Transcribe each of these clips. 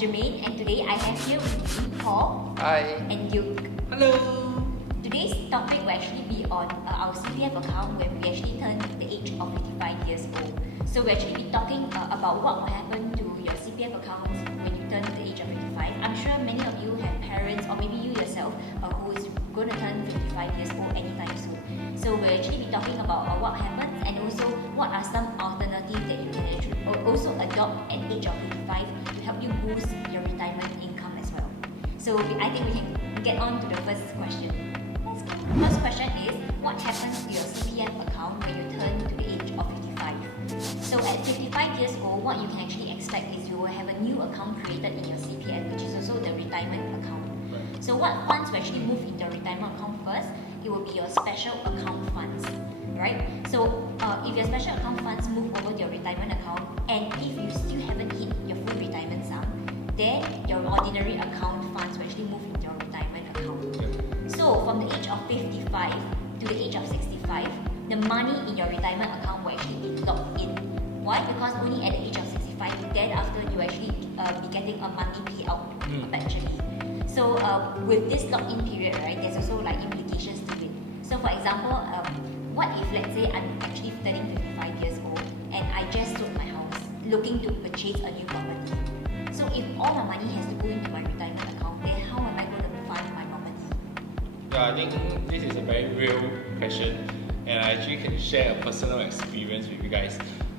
Jermaine, and today I have here with me Paul. Hi. And Duke. Hello. Today's topic will actually be on our CPF account when we actually turn the age of 55 years old. So we'll actually be talking about what will happen to your CPF accounts when you turn the age of 55. I'm sure many of you have parents, or maybe you yourself, who is going to turn 55 years old anytime soon. So we'll actually be talking about what happens, and also what are some alternatives that you can actually also adopt at age of 55 to help you boost your retirement income as well. So I think we can get on to the first question. Let's go. First question is, what happens to your CPF account when you turn to the age of 55? So at 55 years old, what you can actually expect is you will have a new account created in your CPF, which is also the retirement account. So what funds will actually move into your retirement account first? It will be your special account funds, right? So if your special account funds move over to your retirement account, and if you still haven't hit your full retirement sum, then your ordinary account funds will actually move into your retirement account. So from the age of 55 to the age of 65, the money in your retirement account will actually be locked in. Why? Because only at the age of 65, then after you actually be getting a monthly payout eventually. So with this lock-in period, right, there's also like implications to it. So for example, what if let's say I'm actually turning 55 years old and I just sold my house, looking to purchase a new property. So if all my money has to go into my retirement account, then how am I going to fund my property? Yeah, I think this is a very real question, and I actually can share a personal experience with you guys.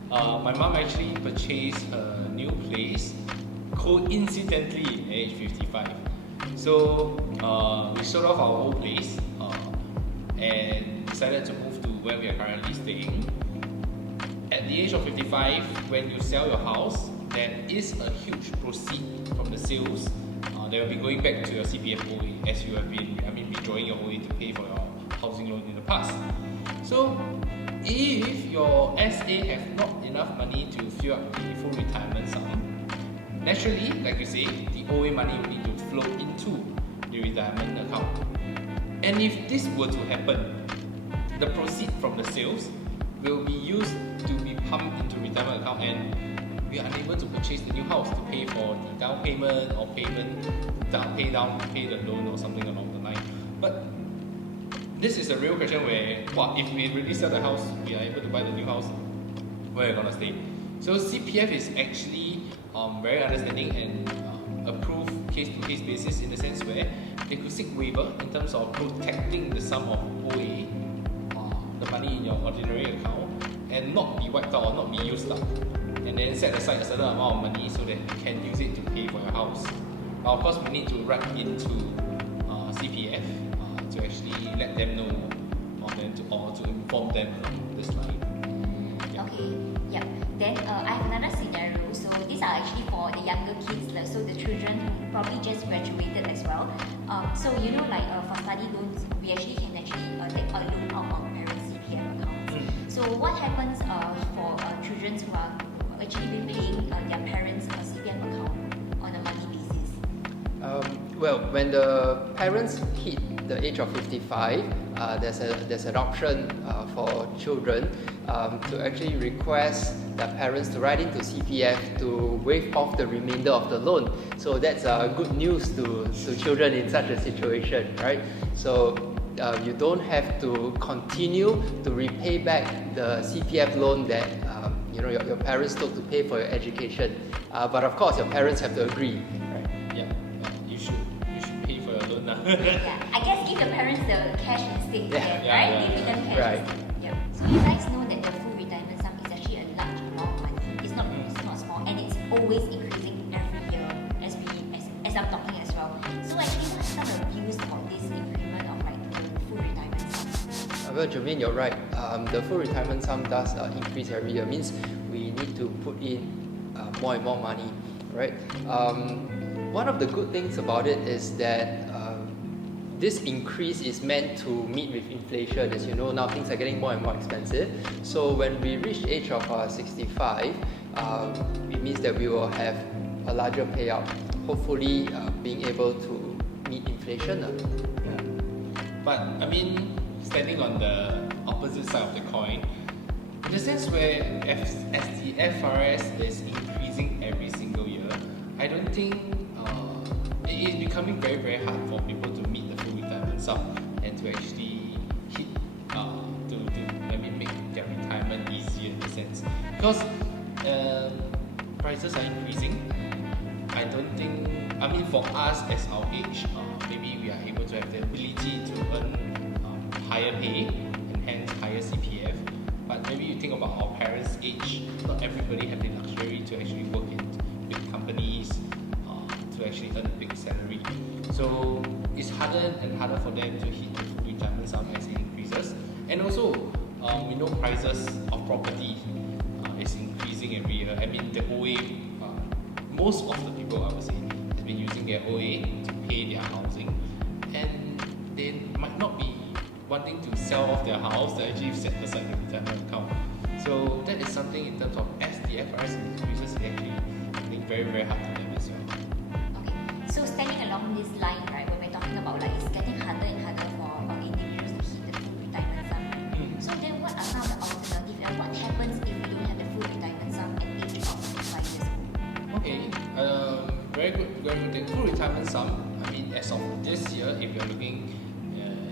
My mom actually purchased a new place coincidentally at age 55. So we sold off our old place and decided to move to where we are currently staying. At the age of 55, when you sell your house, there is a huge proceed from the sales that will be going back to your CPF OA, as you have been, withdrawing your OA to pay for your housing loan in the past. So if your SA have not enough money to fill up the full retirement sum, naturally, like you say, the OA money will need to flow into the retirement account. And if this were to happen, the proceeds from the sales will be used to be pumped into retirement account, and we are unable to purchase the new house to pay for the down payment or pay the loan or something along the line. But this is a real question where, if we really sell the house, we are able to buy the new house, where are we gonna stay? So CPF is actually very understanding and approve case-to-case basis, in the sense where they could seek waiver in terms of protecting the sum of OA, the money in your ordinary account, and not be wiped out or not be used up, and then set aside a certain amount of money so that you can use it to pay for your house. But of course, we need to write into CPF to actually let them know, or to inform them along this line. Okay, yep. Then I have another scenario. So these are actually for the younger kids, so the children who probably just graduated as well. So for study loans, we actually can take a loan out of parents' CPF accounts. So what happens for children who are actually been paying their parents' CPF account on a monthly basis? Well, when the parents hit the age of 55, there's an option for children to actually request their parents to write into CPF to waive off the remainder of the loan. So that's good news to children in such a situation, right? So you don't have to continue to repay back the CPF loan that your parents took to pay for your education. But of course, your parents have to agree, right? Yeah, you should pay for your loan now. Yeah, I guess give your parents the cash instead, right? Give them cash Right. instead. Yeah. So you guys know that the full retirement sum is actually a large amount of money. It's not small, and it's always increasing every year as I'm talking as well. So actually, what are some of the views about this increment of the full retirement sum? Well, Jermaine, you're right. The full retirement sum does increase every year. Means we need to put in more and more money, right? One of the good things about it is that this increase is meant to meet with inflation. As you know, now things are getting more and more expensive. So when we reach the age of 65, it means that we will have a larger payout, hopefully being able to meet inflation. But standing on the opposite side of the coin, in the sense where as the FRS is increasing every single year, I don't think it is becoming very, very hard for people to meet the full retirement sum and to actually hit make their retirement easier in a sense. Because prices are increasing. I don't think, for us as our age, maybe we are able to have the ability to earn higher pay and hence higher CPF. But maybe you think about our parents' age, not everybody have the luxury to actually work in big companies to actually earn a big salary. So it's harder and harder for them to hit the full retirement sum as it increases. And also, we know prices of property is increasing every year. The OA, most of the people, I would say, have been using their OA to pay their housing, and they might not be wanting to sell off their house to actually set aside the retirement account. So that is something in terms of as the FRS increases, it actually very, very hard to them as well. Okay, so standing along this line, right, when we're talking about it's getting harder and harder for individuals to hit the full retirement sum. So then what are some of the alternatives and what happens if we don't have the full retirement sum at age of 65 years old? Okay, very good. The full retirement sum, as of this year, if you're looking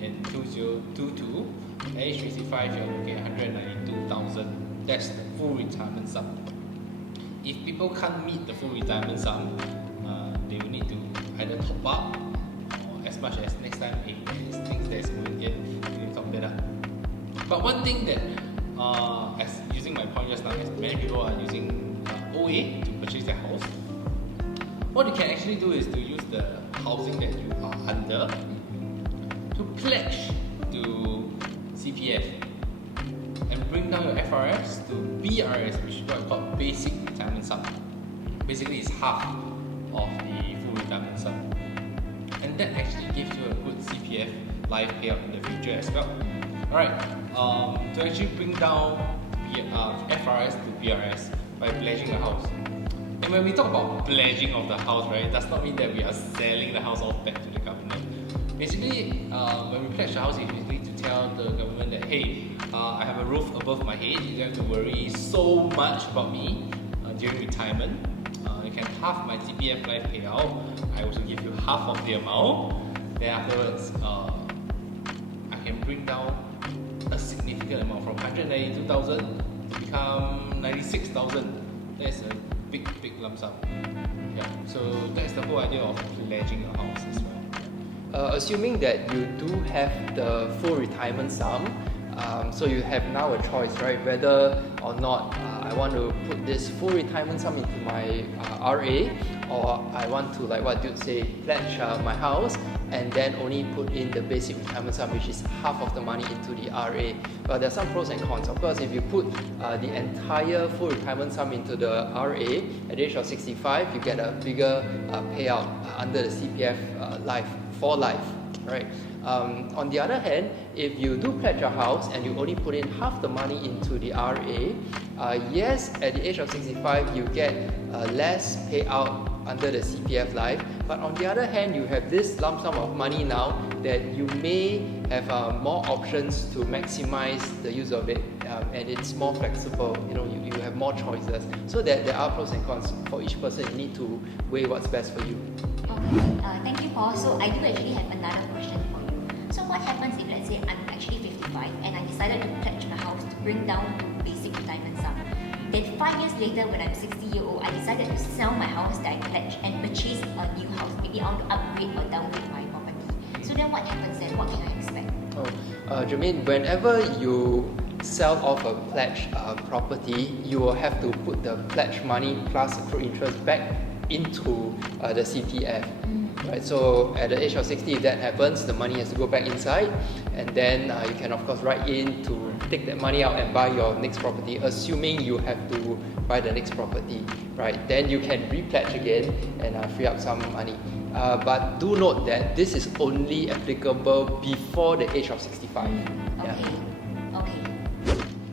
in 2022, at age 65, you're looking at 192,000. That's the full retirement sum. If people can't meet the full retirement sum, they will need to either top up or as much as next time if there is things that is going in, you need to top that up. But one thing that, as using my point just now, as many people are using OA to purchase their house, what you can actually do is to use the housing that you are under to pledge to CPF and bring down your FRS to BRS, which is what I call basic retirement sum. Basically, it's half of the full retirement sum, and that actually gives you a good CPF life payout in the future as well. Alright, to actually bring down FRS to BRS by pledging a house. And when we talk about pledging of the house, right, it does not mean that we are selling the house off back to the government. Basically, when we pledge the house, it's basically to tell the government that, hey, I have a roof above my head, you don't have to worry so much about me during retirement. You can half my CPF life payout. I also give you half of the amount. Then afterwards, I can bring down a significant amount from 192,000 to become 96,000. That's a big lump sum. Yeah, so that's the whole idea of pledging a house as well. Assuming that you do have the full retirement sum, so you have now a choice, right, whether or not I want to put this full retirement sum into my RA, or I want to, like what Dude say, pledge my house and then only put in the basic retirement sum, which is half of the money into the RA. But there are some pros and cons. Of course, if you put the entire full retirement sum into the RA at the age of 65, you get a bigger payout under the CPF life for life, right? On the other hand, if you do pledge a house and you only put in half the money into the RA, yes, at the age of 65, you get less payout under the CPF life, but on the other hand, you have this lump sum of money now that you may have more options to maximize the use of it, and it's more flexible. You have more choices. So that there are pros and cons for each person. You need to weigh what's best for you. Okay, thank you, Paul. So I do actually have another question for you. So what happens if, let's say, I'm actually 55 and I decided to pledge my house to bring down to basic retirement sum? Then 5 years later, when I'm 60-year-old, I decided to sell my house that I pledged and purchase a new house. Maybe I want to upgrade or downgrade my property. So then what happens then? What can I expect? Jermaine, whenever you sell off a pledged property, you will have to put the pledged money plus accrued interest back into the CPF. Right, so at the age of 60, if that happens, the money has to go back inside, and then you can of course write in to take that money out and buy your next property, assuming you have to buy the next property, right? Then you can re-pledge again and free up some money. But do note that this is only applicable before the age of 65. Okay.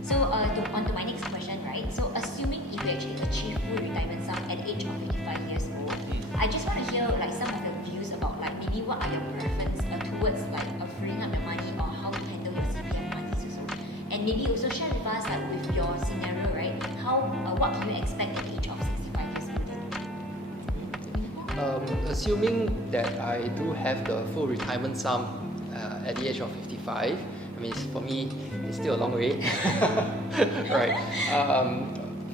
So on to my next question, right? So assuming if you actually achieve full retirement sum at the age of 55 years old, I just want to hear some of the views about maybe what are your preference towards freeing up the money or how to handle your CPF monies also. And maybe also share with us with your scenario, right? What can you expect at the age of 65 years old? Assuming that I do have the full retirement sum at the age of 55, I mean, for me, it's still a long way. Right.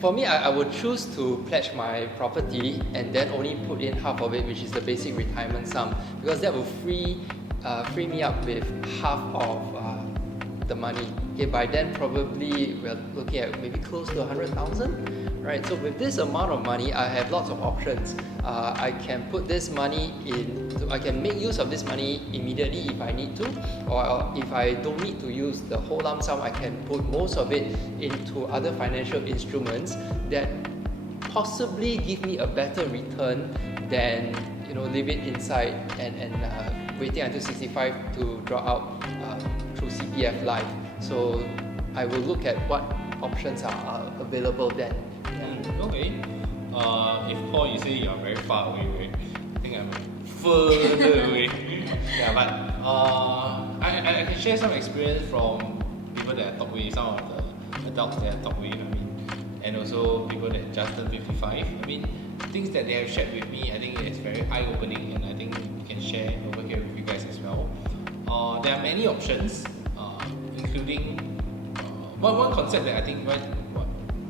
For me, I would choose to pledge my property and then only put in half of it, which is the basic retirement sum, because that will free me up with half of the money. Okay, by then probably we're looking at maybe close to 100,000, right? So with this amount of money, I have lots of options. I can put this money I can make use of this money immediately if I need to, or if I don't need to use the whole lump sum, I can put most of it into other financial instruments that possibly give me a better return than leave it inside and waiting until 65 to draw out through CPF Life. So I will look at what options are available then. Yeah. Okay. If Paul, you say you're very far away, right? I think I'm further away. Yeah, but I can share some experience from people that I talk with, some of the adults that I talk with, and also people that just turned 55. Things that they have shared with me, I think it's very eye-opening, and I think we can share over here with you guys as well. There are many options, including one concept that I think what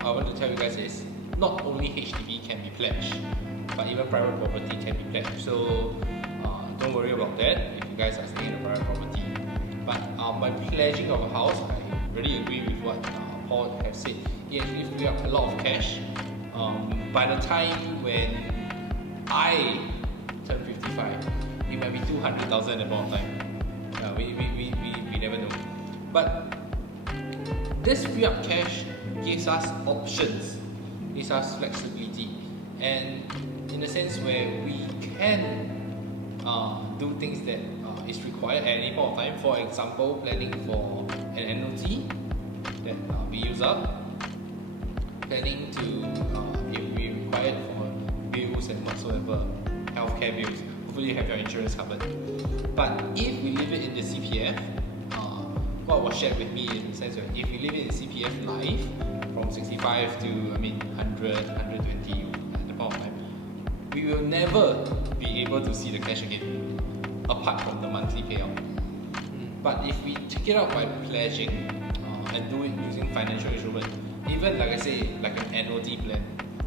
I want to tell you guys is not only HDB can be pledged, but even private property can be pledged. So don't worry about that if you guys are staying in a private property. But by pledging of a house, I really agree with what Paul has said. He actually freed up a lot of cash. By the time when I turn 55, it might be 200,000 at one time. We never know. But this free up cash gives us options, gives us flexibility, and in a sense where we can do things that is required at any point of time. For example, planning for an annuity that we use up, planning to if we required for bills and whatsoever, healthcare bills. Hopefully you have your insurance covered. But if we leave it in the CPF, what was shared with me in the sense that if we leave it in CPF Life from 65 to 100, 120 at the point of time, we will never be able to see the cash again, apart from the monthly payout. But if we take it out by pledging and do it using financial instrument, even like I say, like an annuity plan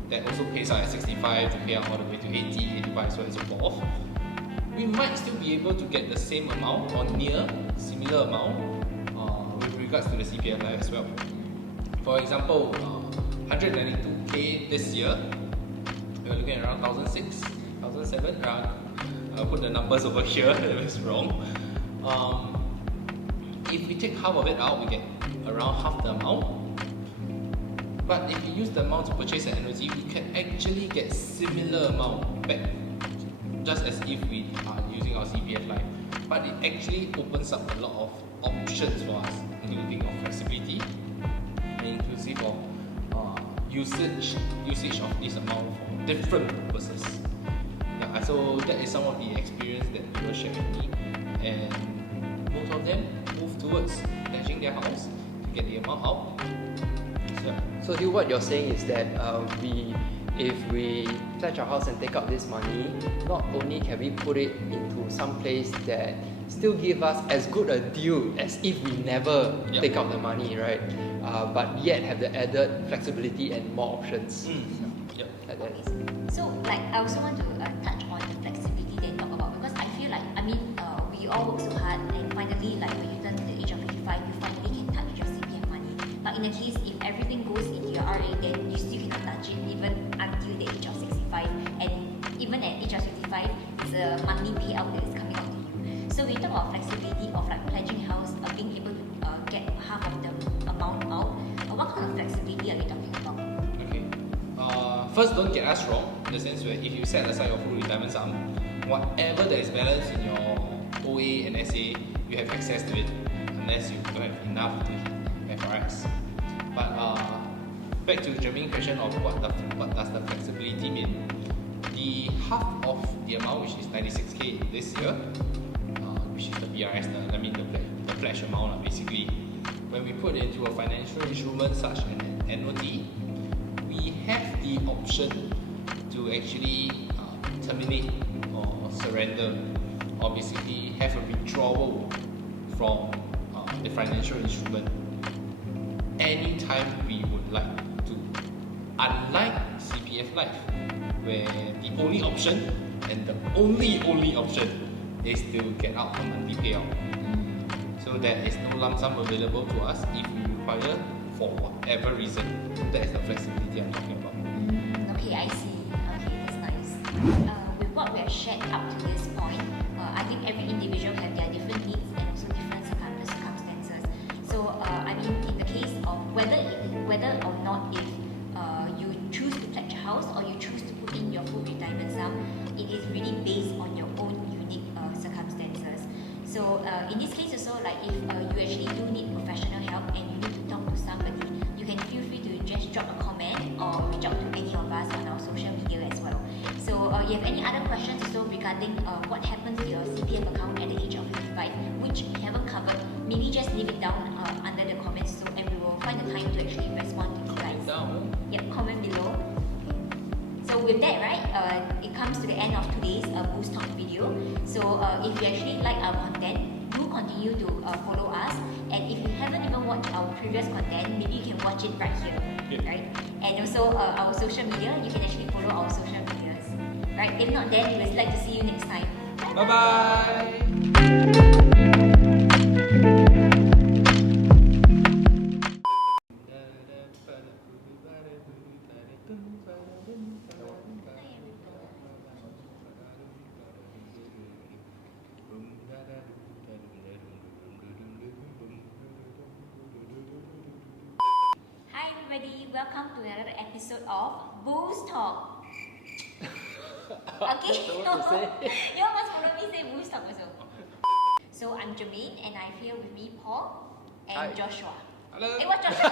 that also pays out at 65 to pay out all the way to 80, 85, so on and so forth, we might still be able to get the same amount or near similar amount with regards to the CPF Life as well. For example, 192k this year, we're looking at around 1,006, 1,007 around. I'll put the numbers over here, it's wrong. If we take half of it out, we get around half the amount. But if we use the amount to purchase an annuity, we can actually get similar amount back, just as if we are using our CPF Life. But it actually opens up a lot of options for us, including of flexibility, and inclusive of usage of this amount for different purposes. Yeah, so that is some of the experience that people share with me, and most of them move towards pledging their house to get the amount out. So what you're saying is that if we pledge our house and take out this money, not only can we put it into some place that still give us as good a deal as if we never take out the money, right? But yet have the added flexibility and more options. So I also want to touch on the flexibility they talk about, because I feel like we all work so hard, and finally when you turn to the age of 55, you finally can touch your CPF money. But in the case if everything goes into your RA, then you still cannot touch it even until the age of 65, and even at age of 65, it's a monthly payout that is coming out to you. So we talk about flexibility of pledging house, being able to get half of the amount out. What kind of flexibility are we talking about? Okay. First, don't get us wrong, in the sense where if you set aside your full retirement sum, whatever that is balanced in your OA and SA, you have access to it, unless you don't have enough to hit FRS. But back to the main question of what does the flexibility mean? The half of the amount, which is 96k this year, which is the PRS, the pledge amount, basically. When we put it into a financial instrument such as an annuity, we have the option to actually terminate or surrender, or basically have a withdrawal from the financial instrument anytime we would like to. Unlike CPF Life, where the only option and the only option is to get out a monthly payout. So there is no lump sum available to us if we require for whatever reason. That is the flexibility I'm talking about. Okay, I see. Okay, that's nice. With what we have shared up to this point, I think every individual have their different needs and also different circumstances. So, I mean, in the case of whether or not if you choose to pledge a house or you choose to put in your full retirement sum, it is really based on your own unique circumstances. So, in this case also, like if you actually do need professional help and you need to talk to somebody, you can feel free to just drop a comment or reach out to any of us on our social media as well. So, you have any other questions also regarding what happens to your CPF account at the age of 55, which we haven't covered, maybe just leave it down under the comments and we will find the time to actually respond to you guys. Yep, comment below. So with that, right, it comes to the end of today's Boost Talk video. So if you actually like our content, do continue to follow us. And if you haven't even watched our previous content, maybe you can watch it right here, right? And also our social media, you can actually follow our social medias, right? If not, then we'd like to see you next time. Bye-bye! Hi everybody, welcome to another episode of Boost Talk. Okay, you must follow me say Boost Talk also. So I'm Jermaine and I here with me Paul and Hi. Joshua. Hello. Hey, what Joshua?